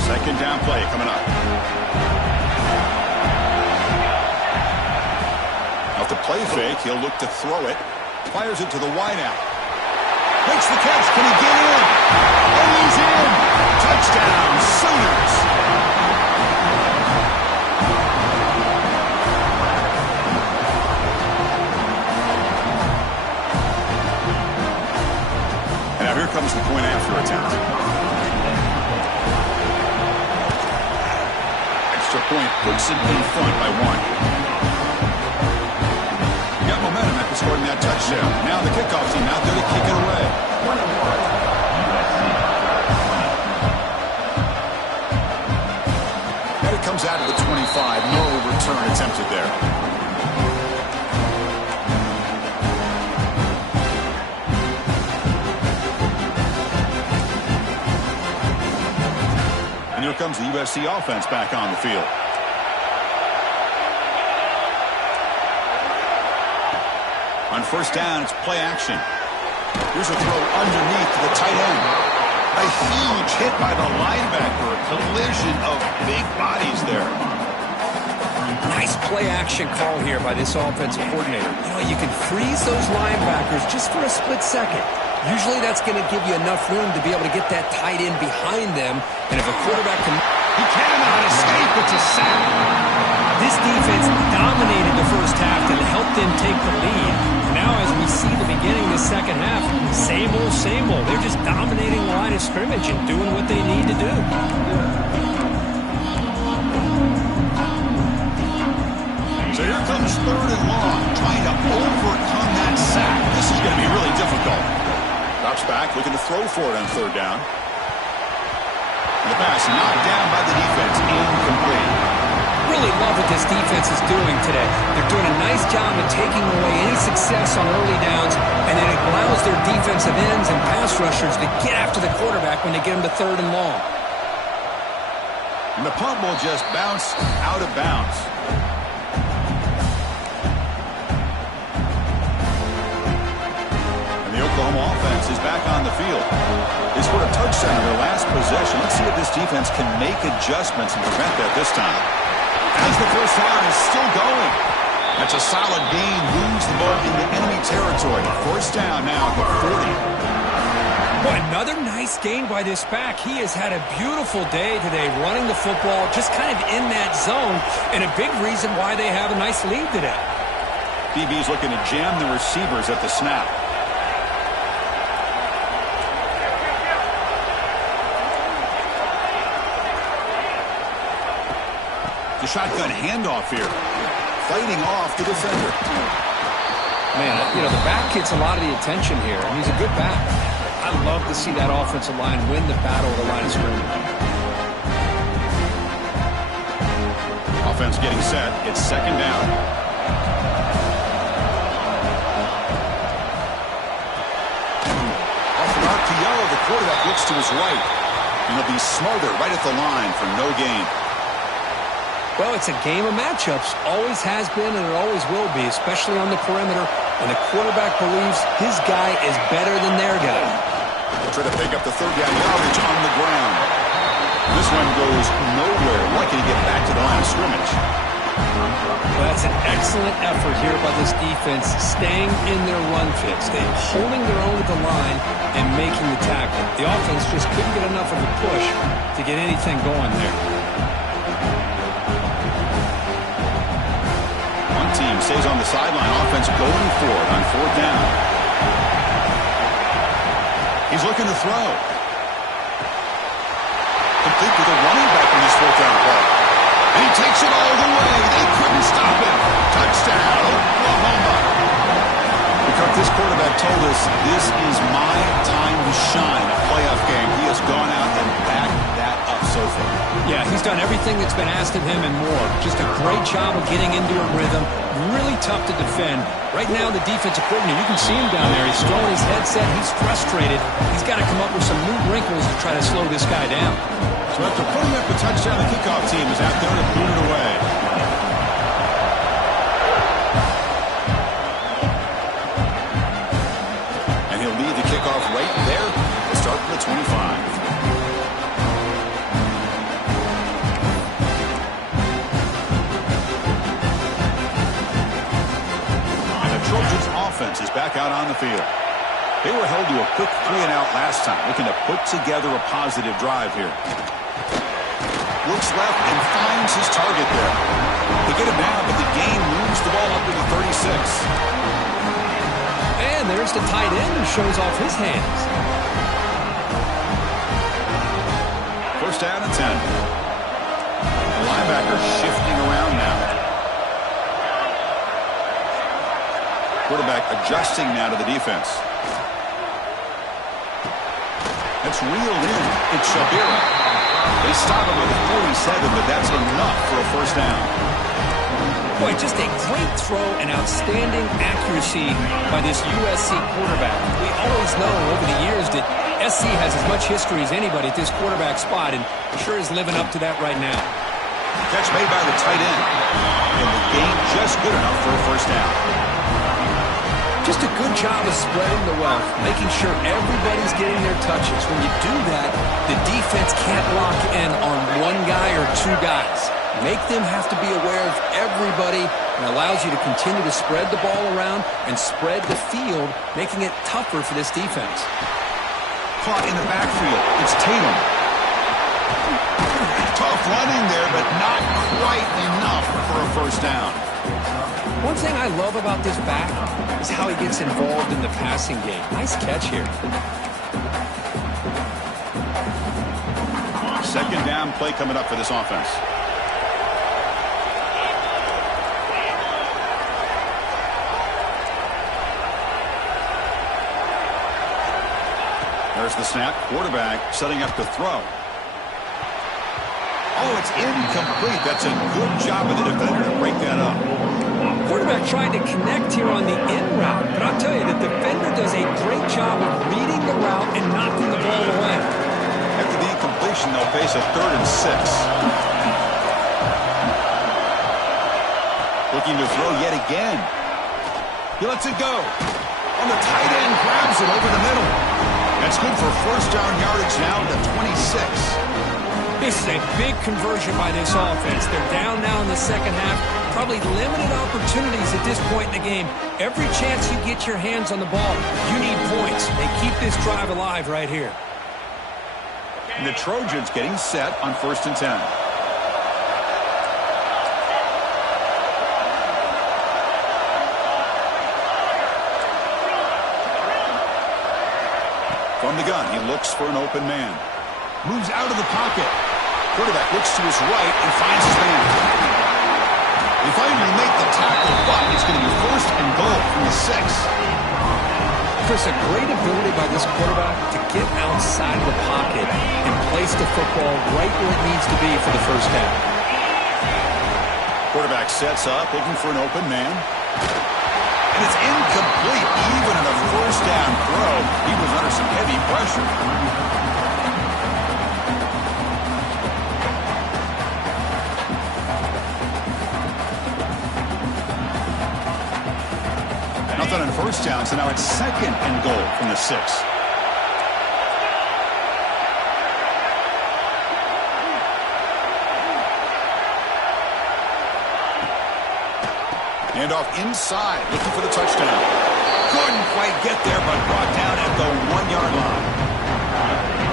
Second down play coming up. Off the play fake, he'll look to throw it. Fires it to the wideout. Makes the catch. Can he get in? And he's in. Touchdown, Sooners. And now here comes the point after attempt. Extra point puts it in front by 1. Got momentum after scoring that touchdown. Now the kickoff team out there to kick it away. And it comes out to the 25. No return attempted there. And here comes the USC offense back on the field. On first down, it's play action. Here's a throw underneath to the tight end. A huge hit by the linebacker. A collision of big bodies there. Nice play action call here by this offensive coordinator. You know, you can freeze those linebackers just for a split second. Usually that's going to give you enough room to be able to get that tight end behind them. And if a quarterback can... He cannot escape. It's a sack. This defense dominated the first half and helped them take the lead. Now, as we see the beginning of the second half, same old, same old. They're just dominating the line of scrimmage and doing what they need to do. So here comes third and long, trying to overcome that sack. This is going to be really difficult. Drops back, looking to throw for it on third down. And the pass knocked down by the defense, incomplete. Really love what this defense is doing today. They're doing a nice job of taking away any success on early downs, and it allows their defensive ends and pass rushers to get after the quarterback when they get him to third and long. And the punt will just bounce out of bounds. And the Oklahoma offense is back on the field. They scored a touchdown in their last possession. Let's see if this defense can make adjustments and prevent that this time. As the first down is still going. That's a solid gain. Moves the ball into enemy territory. First down now at the 40. Boy, another nice gain by this back. He has had a beautiful day today running the football, just kind of in that zone, and a big reason why they have a nice lead today. DB's looking to jam the receivers at the snap. The shotgun handoff here. Fighting off the defender. Man, you know, the back gets a lot of the attention here, and he's a good back. I love to see that offensive line win the battle of the line of scrimmage. Offense getting set. It's second down. Off an RPO, the quarterback looks to his right. And he'll be smothered right at the line for no gain. Well, it's a game of matchups. Always has been, and it always will be, especially on the perimeter. And the quarterback believes his guy is better than their guy. They'll try to pick up the third down yardage on the ground. This one goes nowhere. Lucky to get back to the line of scrimmage. Well, that's an excellent effort here by this defense, staying in their run fits. They're holding their own at the line and making the tackle. The offense just couldn't get enough of a push to get anything going there. Team stays on the sideline. Offense going for it on fourth down. He's looking to throw. Complete with a running back in this fourth down play. And he takes it all the way. They couldn't stop him. Touchdown, Oklahoma. Because this quarterback told us, this is my time to shine, a playoff game. He has gone out and backed that up so far. Yeah, he's done everything that's been asked of him and more. Just a great job of getting into a rhythm. Really tough to defend. Right now, the defensive coordinator, you can see him down there. He's throwing his headset. He's frustrated. He's got to come up with some new wrinkles to try to slow this guy down. So after putting up a touchdown, the kickoff team is out there to boot it away. And he'll lead the kickoff right there to start from the 25. Trojans offense is back out on the field. They were held to a quick 3-and-out last time, looking to put together a positive drive here. Looks left and finds his target there. They get him down, but the gain moves the ball up to the 36. And there's the tight end who shows off his hands. First down and 10. The linebacker shifting around now. Quarterback adjusting now to the defense. That's reeled in. It's Shabira. They stop him at the 47, but that's enough for a first down. Boy, just a great throw and outstanding accuracy by this USC quarterback. We always know over the years that SC has as much history as anybody at this quarterback spot, and sure is living up to that right now. Catch made by the tight end. And the gain just good enough for a first down. Just a good job of spreading the wealth, making sure everybody's getting their touches. When you do that, the defense can't lock in on one guy or two guys. Make them have to be aware of everybody, and allows you to continue to spread the ball around and spread the field, making it tougher for this defense. Caught in the backfield. It's Tatum. Tough running there, but not quite enough for a first down. One thing I love about this back is how he gets involved in the passing game. Nice catch here. Second down play coming up for this offense. There's the snap. Quarterback setting up to throw. Oh, it's incomplete. That's a good job of the defender to break that up. Quarterback trying to connect here on the in route, but I'll tell you, the defender does a great job of reading the route and knocking the ball away. After the incompletion, they'll face a 3rd and 6. Looking to throw yet again. He lets it go. And the tight end grabs it over the middle. That's good for first down yardage now to 26. This is a big conversion by this offense. They're down now in the second half. Probably limited opportunities at this point in the game. Every chance you get your hands on the ball, you need points. They keep this drive alive right here. And the Trojans getting set on 1st and 10. From the gun, he looks for an open man. Moves out of the pocket. Quarterback looks to his right and finds his man. They finally make the tackle, but it's going to be 1st and goal from the 6. Chris, a great ability by this quarterback to get outside of the pocket and place the football right where it needs to be for the first down. Quarterback sets up, looking for an open man. And it's incomplete. Even in a first down throw, he was under some heavy pressure. Nothing on first down, so now it's 2nd and goal from the 6. Handoff inside, looking for the touchdown. Couldn't quite get there, but brought down at the 1-yard line.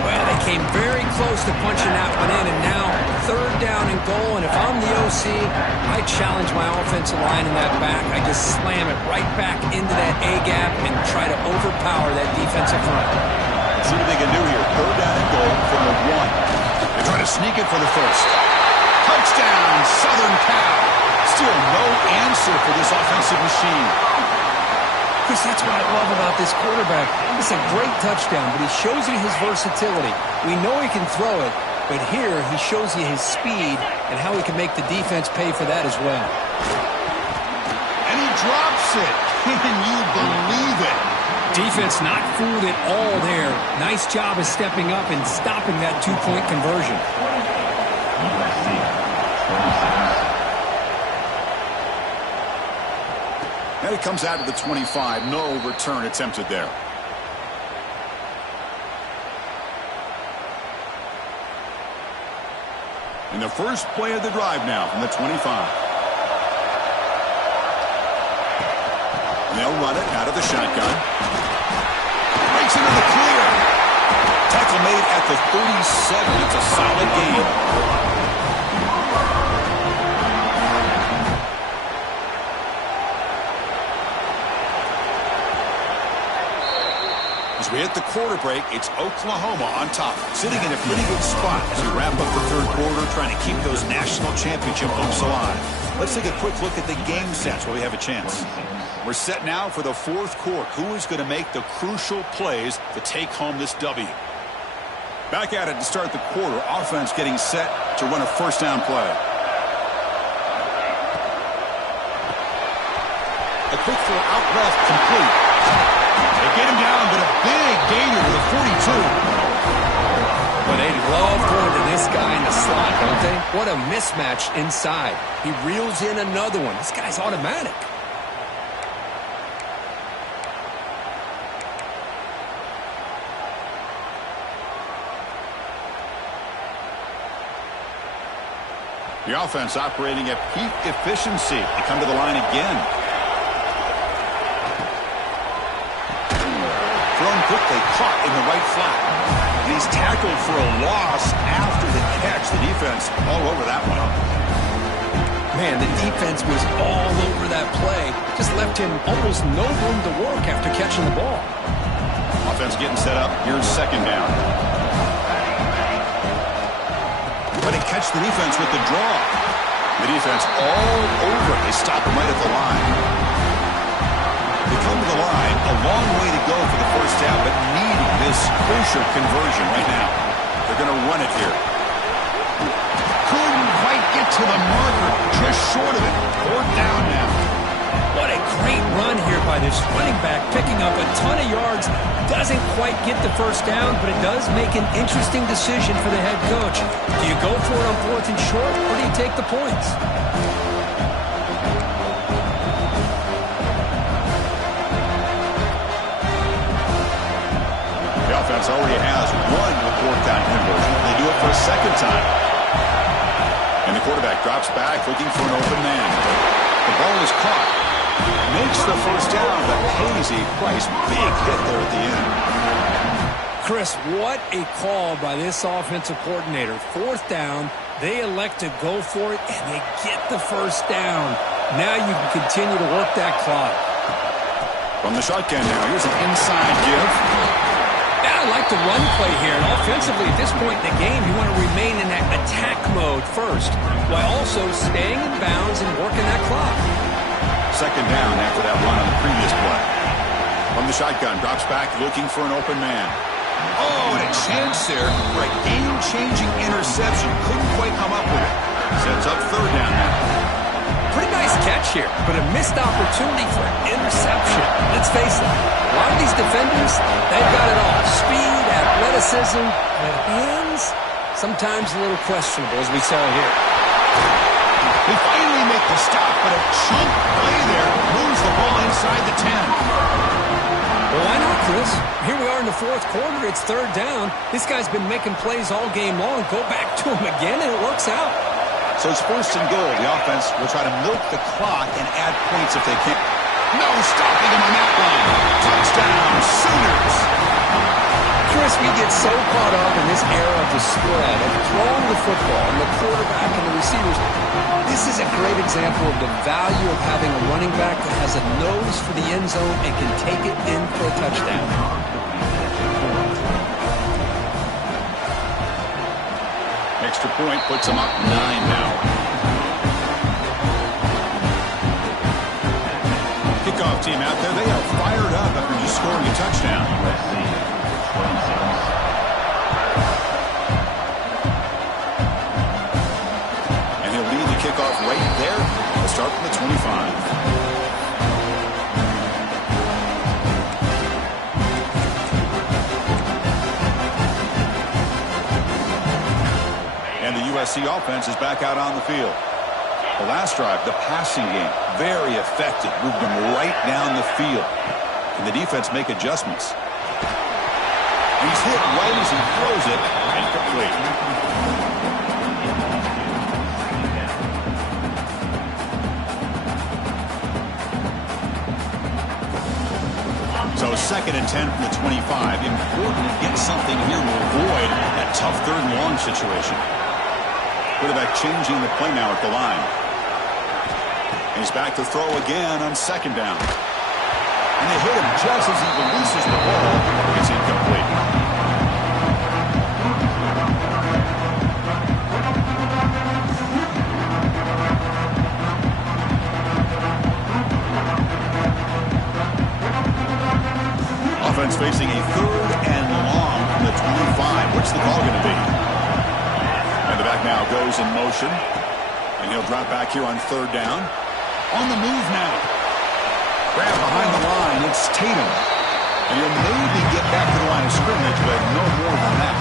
Well, they came very close to punching that one in, and now 3rd down and goal. And if I'm the OC, I challenge my offensive line in that back. I just slam it right back into that A-gap and try to overpower that defensive front. See what they can do here. 3rd down and goal from the 1. They try to sneak it for the 1st. Touchdown, Southern Cal. Still no answer for this offensive machine. Chris, that's what I love about this quarterback. It's a great touchdown, but he shows you his versatility. We know he can throw it, but here he shows you his speed and how he can make the defense pay for that as well. And he drops it. Can you believe it? Defense not fooled at all there. Nice job of stepping up and stopping that two-point conversion. And it comes out to the 25. No return attempted there. In the first play of the drive now from the 25. They'll run it out of the shotgun. Breaks into the clear. Tackle made at the 37. It's a solid gain. As we hit the quarter break, it's Oklahoma on top, sitting in a pretty good spot as we wrap up the third quarter, trying to keep those national championship hopes alive. Let's take a quick look at the game stats while we have a chance. We're set now for the fourth quarter. Who is going to make the crucial plays to take home this W? Back at it to start the quarter. Offense getting set to run a first down play. A quick throw out left, complete. They get him down, but a big gainer to the 42. But they love going to this guy in the slot, don't they? What a mismatch inside. He reels in another one. This guy's automatic. The offense operating at peak efficiency. They come to the line again. Thrown quickly, caught in the right flat. And he's tackled for a loss after the catch. The defense all over that one. Man, the defense was all over that play. Just left him almost no room to work after catching the ball. Offense getting set up. Here's second down. But he catch the defense with the draw. The defense all over. They stop him right at the line. They come to the line. A long way to go for the first down, but needing this crucial conversion right now. They're going to run it here. Couldn't quite get to the marker. Just short of it. Fourth down now. What a great run here by this running back, picking up a ton of yards. Doesn't quite get the first down, but it does make an interesting decision for the head coach. Do you go for it on fourth and short, or do you take the points? The offense already has one fourth down conversion. They do it for a second time. And the quarterback drops back looking for an open man. The ball is caught. Makes the first down, but pays a price. Big hit there at the end. Chris, what a call by this offensive coordinator. Fourth down, they elect to go for it, and they get the first down. Now you can continue to work that clock. From the shotgun now, here's an inside give. Yeah, I like the run play here. And offensively, at this point in the game, you want to remain in that attack mode first, while also staying in bounds and working that clock. Second down after that run on the previous play. From the shotgun, drops back looking for an open man. Oh, and a chance there for a game-changing interception. Couldn't quite come up with it. Sets up third down now. Pretty nice catch here, but a missed opportunity for an interception. Let's face it, a lot of these defenders, they've got it all. Speed, athleticism, and hands, sometimes a little questionable, as we saw here. They finally make the stop, but a chunk play there moves the ball inside the 10. Well, why not, Chris? Here we are in the fourth quarter. It's third down. This guy's been making plays all game long. Go back to him again, and it works out. So it's first and goal. The offense will try to milk the clock and add points if they can. No stopping him on that one. Touchdown, Sooners. Chris, we get so caught up in this era of the spread, of throwing the football, and the quarterback and the receivers. This is a great example of the value of having a running back that has a nose for the end zone and can take it in for a touchdown. Extra point puts them up 9 now. Kickoff team out there. They are fired up after just scoring a touchdown. And he'll lead the kickoff right there. They'll start from the 25. And the USC offense is back out on the field. The last drive, the passing game, very effective. Moved them right down the field. Can the defense make adjustments? He's hit right as he throws it. Incomplete. So 2nd and 10 from the 25. Important to get something here to avoid that tough 3rd and long situation. Quarterback changing the play now at the line. He's back to throw again on 2nd down. And they hit him just as he releases the ball. It's incomplete. Offense facing a 3rd and long from the 25. What's the call going to be? And the back now goes in motion. And he'll drop back here on 3rd down. On the move now. Grab behind the line. It's Tatum. And he'll maybe get back to the line of scrimmage, but no more than that.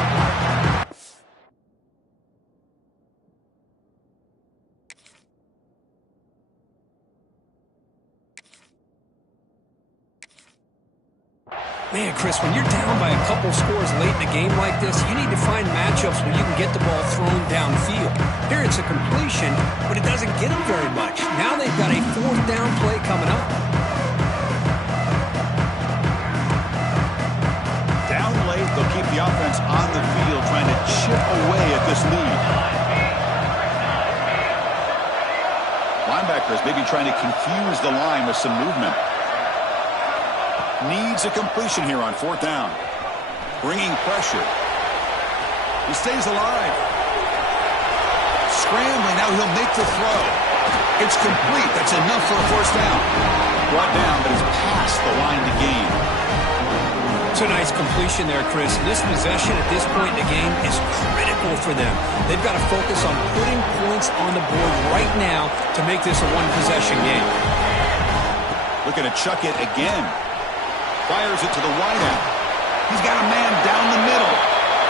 Man, Chris, when you're down by a couple scores late in a game like this, you need to find matchups where you can get the ball thrown downfield. Here it's a completion, but it doesn't get them very much. Now they've got a 4th down play coming up. Down late, they'll keep the offense on the field trying to chip away at this lead. Linebackers maybe trying to confuse the line with some movement. Needs a completion here on 4th down. Bringing pressure. He stays alive. Scrambling. Now he'll make the throw. It's complete. That's enough for a 1st down. Brought down, but it's past the line to gain. It's a nice completion there, Chris. This possession at this point in the game is critical for them. They've got to focus on putting points on the board right now to make this a 1-possession game. Looking to chuck it again. Fires it to the wideout. He's got a man down the middle.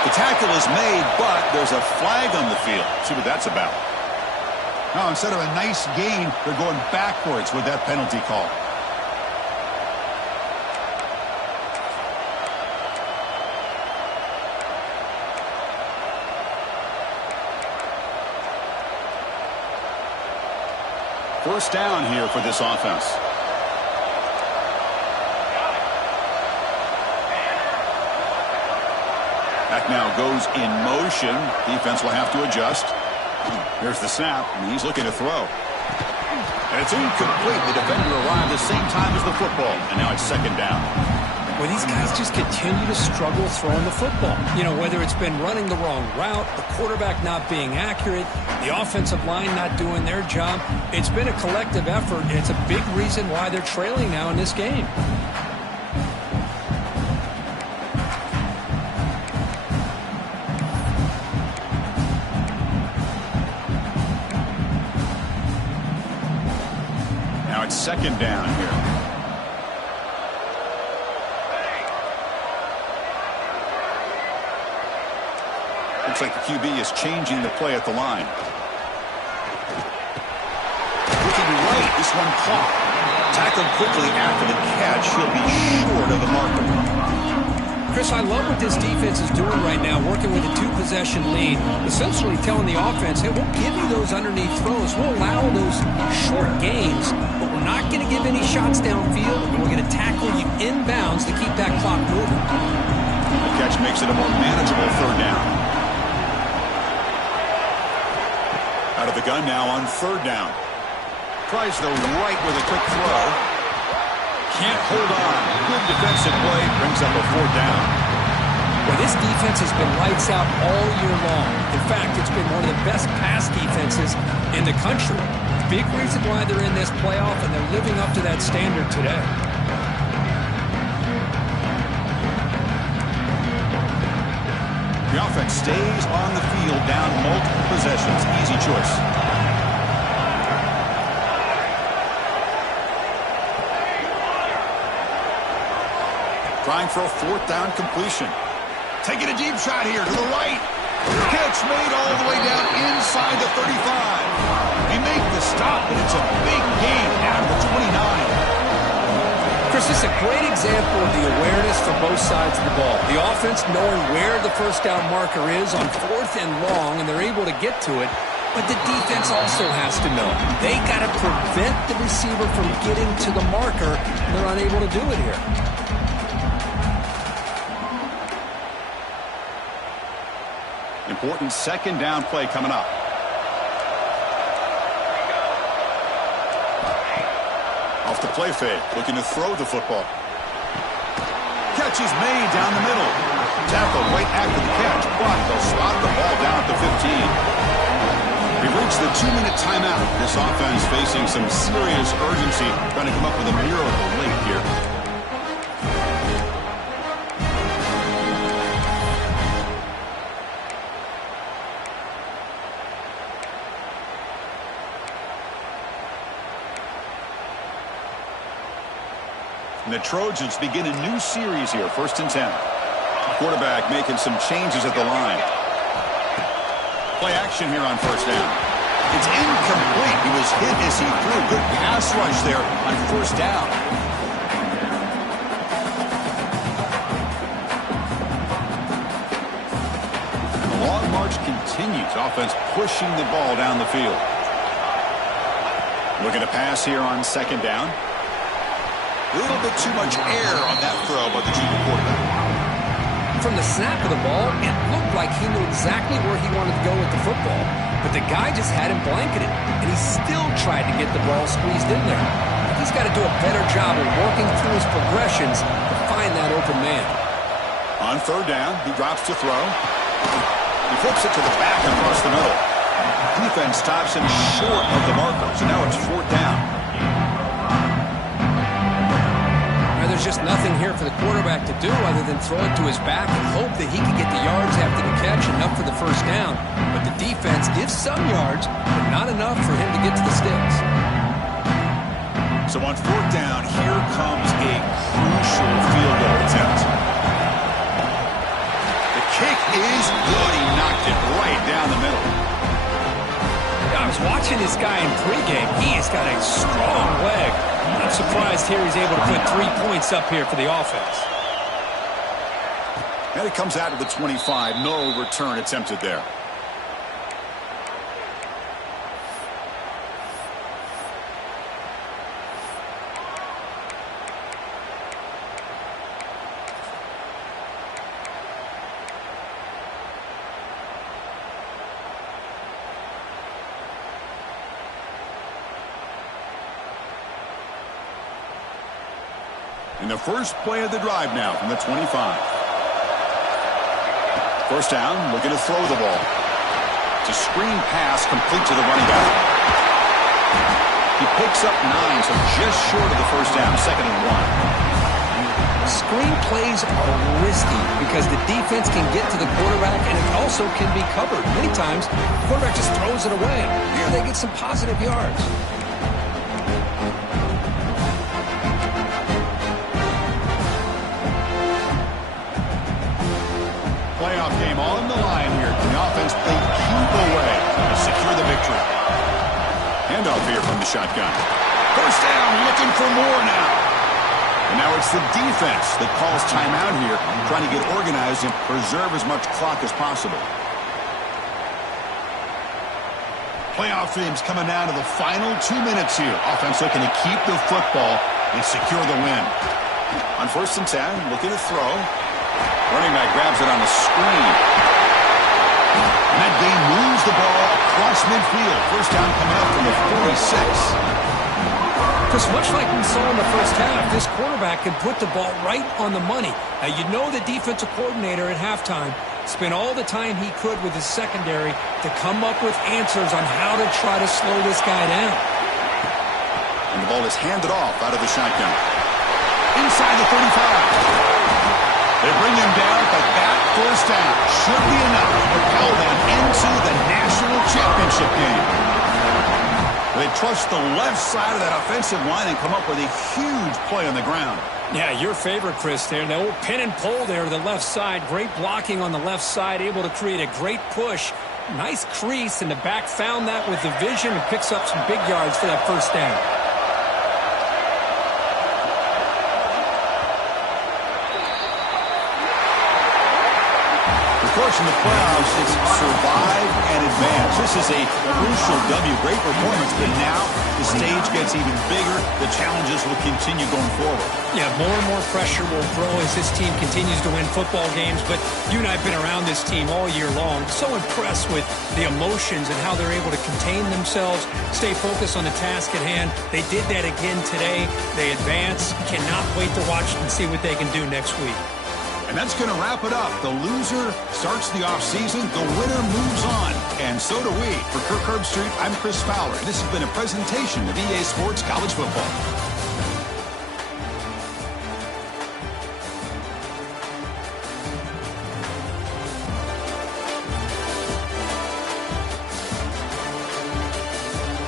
The tackle is made, but there's a flag on the field. See what that's about. Now, instead of a nice gain, they're going backwards with that penalty call. First down here for this offense. Back now goes in motion. Defense will have to adjust. Here's the snap, and he's looking to throw. And it's incomplete. The defender arrived the same time as the football, and now it's 2nd down. Well, these guys just continue to struggle throwing the football. You know, whether it's been running the wrong route, the quarterback not being accurate, the offensive line not doing their job. It's been a collective effort, and it's a big reason why they're trailing now in this game. Now it's 2nd down here. Looks like the QB is changing the play at the line. Looking right, this one caught. Tackled quickly after the catch. He'll be short of the marker. Chris, I love what this defense is doing right now, working with a 2-possession lead, essentially telling the offense, hey, we'll give you those underneath throws. We'll allow those short gains, but we're not going to give any shots downfield, and we're going to tackle you inbounds to keep that clock moving. The catch makes it a more manageable 3rd down. Out of the gun now on 3rd down. Tries the right with a quick throw. Can't hold on. Good defensive play. Brings up a 4th down. Well, this defense has been lights out all year long. In fact, it's been one of the best pass defenses in the country. Big reason why they're in this playoff, and they're living up to that standard today. The offense stays on the field down multiple possessions. Easy choice. Trying for a fourth down completion. Taking a deep shot here to the right. Catch made all the way down inside the 35. They make the stop, and it's a big gain down to 29. Chris, this is a great example of the awareness for both sides of the ball. The offense knowing where the first down marker is on 4th and long, and they're able to get to it. But the defense also has to know. They got to prevent the receiver from getting to the marker. They're unable to do it here. Important second down play coming up. Off the play fake, looking to throw the football. Catch is made down the middle. Tackle right after the catch, but they'll slot the ball down at the 15. We've reached the 2-minute timeout. This offense facing some serious urgency, trying to come up with a miracle late here. And the Trojans begin a new series here, 1st and 10. Quarterback making some changes at the line. Play action here on 1st down. It's incomplete. He was hit as he threw. Good pass rush there on 1st down. And the long march continues. Offense pushing the ball down the field. Looking to pass here on 2nd down. A little bit too much air on that throw by the junior quarterback. From the snap of the ball, it looked like he knew exactly where he wanted to go with the football. But the guy just had him blanketed, and he still tried to get the ball squeezed in there. He's got to do a better job of working through his progressions to find that open man. On 3rd down, he drops to throw. He flips it to the back across the middle. Defense stops him short of the marker, so now it's 4th down. There's just nothing here for the quarterback to do other than throw it to his back and hope that he can get the yards after the catch, enough for the 1st down. But the defense gives some yards, but not enough for him to get to the sticks. So on 4th down, here comes a crucial field goal attempt. The kick is good. He knocked it right down the middle. I was watching this guy in pregame. He has got a strong leg. I'm surprised here he's able to put 3 points up here for the offense. And it comes out to the 25. No return attempted there. In the first play of the drive now from the 25. 1st down, looking to throw the ball. It's a screen pass complete to the running back. He picks up 9, so just short of the 1st down, 2nd and 1. Screen plays are risky because the defense can get to the quarterback, and it also can be covered. Many times, the quarterback just throws it away. Here they get some positive yards. Playoff game on the line here. The offense played keep away to secure the victory. Handoff here from the shotgun. 1st down, looking for more now. And now it's the defense that calls timeout here, trying to get organized and preserve as much clock as possible. Playoff games coming down to the final 2 minutes here. Offense looking to keep the football and secure the win. On 1st and 10, looking to throw. Running back grabs it on the screen. And that game moves the ball across midfield. 1st down coming up from the 46. Because much like we saw in the first half, this quarterback can put the ball right on the money. Now, you know the defensive coordinator at halftime spent all the time he could with his secondary to come up with answers on how to try to slow this guy down. And the ball is handed off out of the shotgun. Inside the 35. They bring him down, but that first down should be enough to propel them into the national championship game. They trust the left side of that offensive line and come up with a huge play on the ground. Yeah, your favorite, Chris, there. The old pin and pull there to the left side. Great blocking on the left side, able to create a great push. Nice crease, and the back found that with the vision and picks up some big yards for that first down. Of course, in the playoffs, it's survive and advance. This is a crucial W. Great performance, but now the stage gets even bigger. The challenges will continue going forward. Yeah, more and more pressure will grow as this team continues to win football games. But you and I have been around this team all year long. So impressed with the emotions and how they're able to contain themselves, stay focused on the task at hand. They did that again today. They advance. Cannot wait to watch and see what they can do next week. And that's going to wrap it up. The loser starts the offseason. The winner moves on. And so do we. For Kirk Herbstreit, I'm Chris Fowler. This has been a presentation of EA Sports College Football.